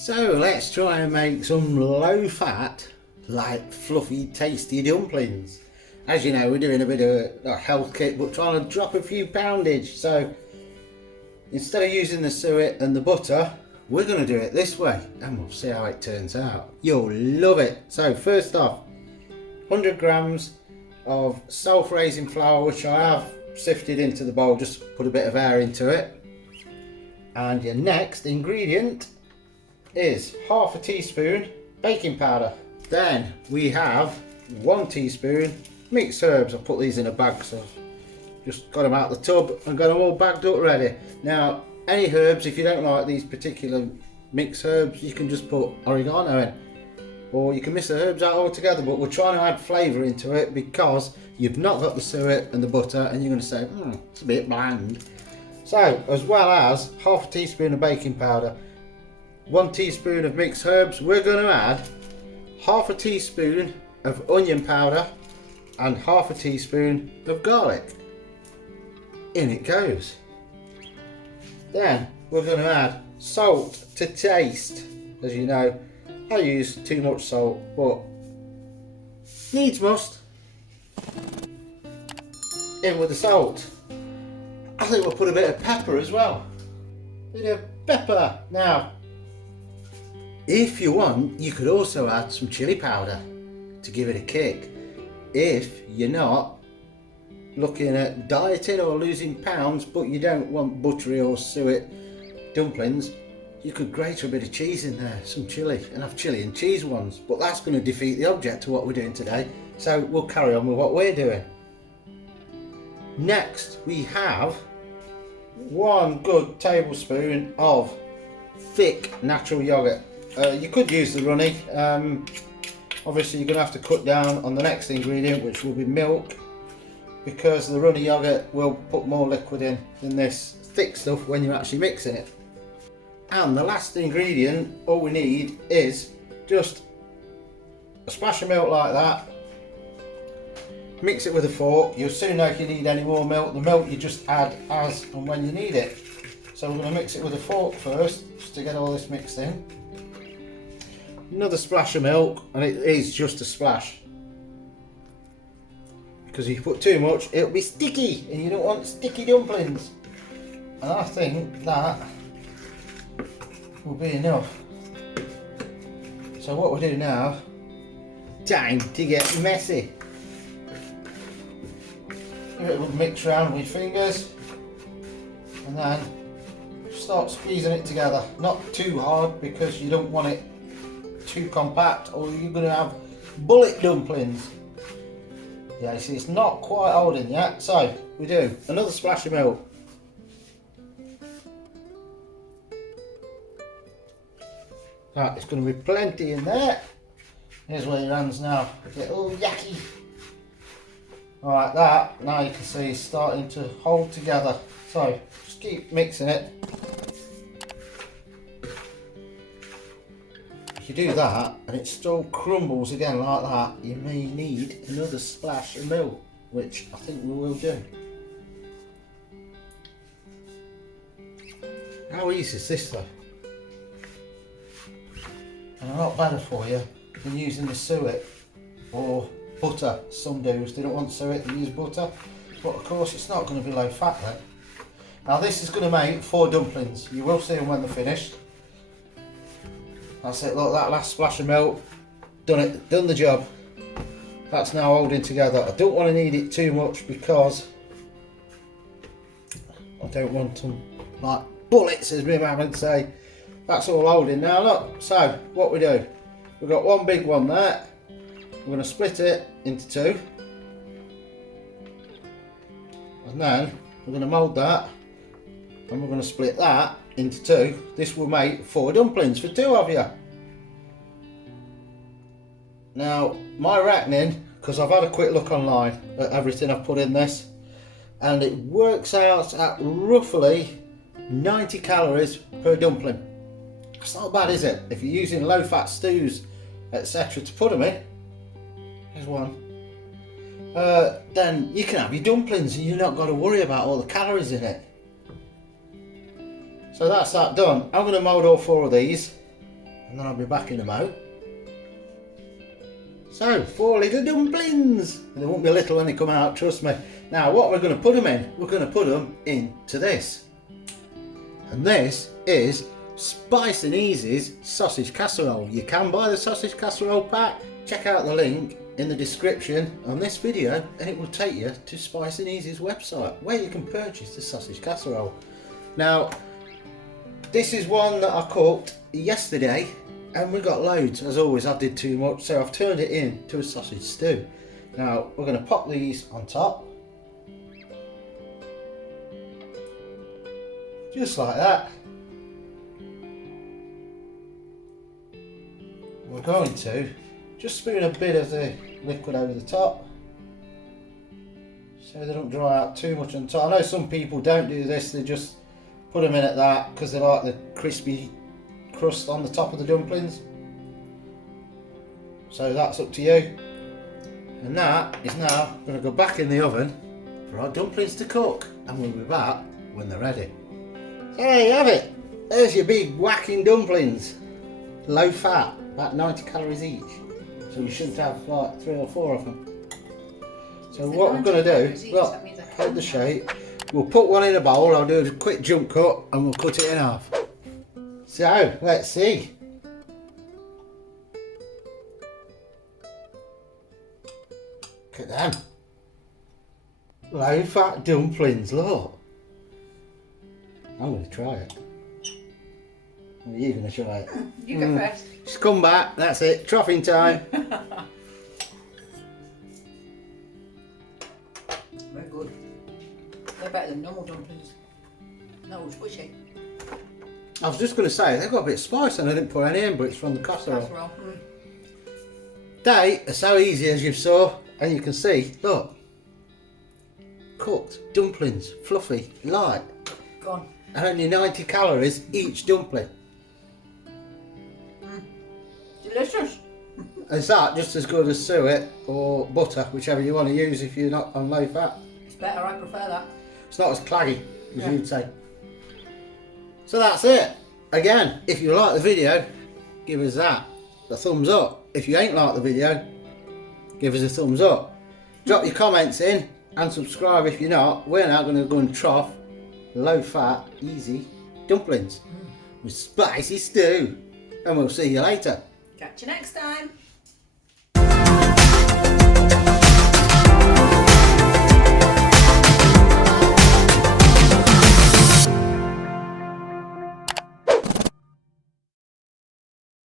So let's try and make some low fat, light, fluffy, tasty dumplings. As you know, we're doing a bit of a health kit but trying to drop a few poundage. So instead of using the suet and the butter, we're going to do it this way and we'll see how it turns out. You'll love it. So first off, 100 grams of self-raising flour, which I have sifted into the bowl, just put a bit of air into it. And your next ingredient is half a teaspoon baking powder. Then we have 1 teaspoon mixed herbs. I've put these in a bag, so I've just got them out of the tub and got them all bagged up ready. Now, any herbs, if you don't like these particular mixed herbs, you can just put oregano in, or you can miss the herbs out altogether, but we're trying to add flavour into it because you've not got the suet and the butter and you're going to say, it's a bit bland. So, as well as half a teaspoon of baking powder, 1 teaspoon of mixed herbs, we're going to add half a teaspoon of onion powder and half a teaspoon of garlic. In it goes. Then we're going to add salt to taste. As you know, I use too much salt, but needs must. In with the salt. I think we'll put a bit of pepper as well. Bit of pepper. Now, if you want, you could also add some chili powder to give it a kick. If you're not looking at dieting or losing pounds, but you don't want buttery or suet dumplings, you could grate a bit of cheese in there, some chili, and have chili and cheese ones. But that's going to defeat the object of what we're doing today. So we'll carry on with what we're doing. Next, we have 1 good tablespoon of thick natural yogurt. You could use the runny. Obviously you're going to have to cut down on the next ingredient, which will be milk, because the runny yogurt will put more liquid in than this thick stuff when you're actually mixing it. And the last ingredient, all we need is just a splash of milk like that. Mix it with a fork. You'll soon know if you need any more milk. The milk you just add as and when you need it. So we're going to mix it with a fork first, just to get all this mixed in. Another splash of milk, and it is just a splash, because if you put too much it'll be sticky and you don't want sticky dumplings. And I think that will be enough. So what we'll do now, time to get messy. Give it a little mix around with your fingers and then start squeezing it together. Not too hard because you don't want it too compact, or you're going to have bullet dumplings. Yeah, you see it's not quite holding yet, so we do another splash of milk. Right, it's going to be plenty in there. Here's where your hands now get all yucky. Alright, that now you can see is starting to hold together, so just keep mixing it. If you do that and it still crumbles again like that, you may need another splash of milk, which I think we will do. How easy is this though? And a lot better for you than using the suet or butter. Some do, if they don't want suet, they use butter, but of course it's not going to be low fat then. Now this is going to make 4 dumplings. You will see them when they're finished. That's it, look, that last splash of milk, done the job. That's now holding together. I don't want to knead it too much because I don't want them like bullets, as my mum would say. That's all holding now, look. So what we do, we've got 1 big one there. We're going to split it into 2. And then we're going to mould that and we're going to split that into 2. This will make 4 dumplings for 2 of you. Now, my reckoning, because I've had a quick look online at everything I've put in this, and it works out at roughly 90 calories per dumpling. It's not bad, is it? If you're using low fat stews, etc. to put them in, here's one. Then you can have your dumplings and you've not got to worry about all the calories in it. So that's that done. I'm going to mould all 4 of these and then I'll be back in a mo. So, 4 little dumplings. They won't be little when they come out, trust me. Now, what we're going to put them in, we're going to put them into this. And this is Spice and Easy's sausage casserole. You can buy the sausage casserole pack. Check out the link in the description on this video and it will take you to Spice and Easy's website where you can purchase the sausage casserole. Now, this is one that I cooked yesterday and we got loads. As always, I did too much, so I've turned it into a sausage stew. Now, we're going to pop these on top. Just like that. We're going to just spoon a bit of the liquid over the top so they don't dry out too much on top. I know some people don't do this, they just put them in at that because they like the crispy crust on the top of the dumplings. So that's up to you. And that is now going to go back in the oven for our dumplings to cook, and we'll be back when they're ready. So there you have it. There's your big whacking dumplings. Low fat, about 90 calories each. So you shouldn't have like 3 or 4 of them. So what we're going to do, look, hold the shape. We'll put one in a bowl, I'll do a quick jump cut and we'll cut it in half. So, let's see. Look at them. Low fat dumplings, look. I'm going to try it. Or are you going to try it? You go first. Just come back, that's it, troughing time. Very good. They're better than normal dumplings. No, squishy. I was just going to say, they've got a bit of spice and I didn't put any in, but it's from the casserole. They are so easy as you saw, and you can see, look. Cooked dumplings, fluffy, light. Gone. And only 90 calories each dumpling. Delicious. Is that just as good as suet or butter, whichever you want to use if you're not on low fat? It's better, I prefer that. It's not as claggy as you'd say. So that's it. Again, if you like the video, give us that, a thumbs up. If you ain't like the video, give us a thumbs up. Drop your comments in and subscribe if you're not. We're now going to go and trough low fat, easy dumplings with spicy stew. And we'll see you later. Catch you next time.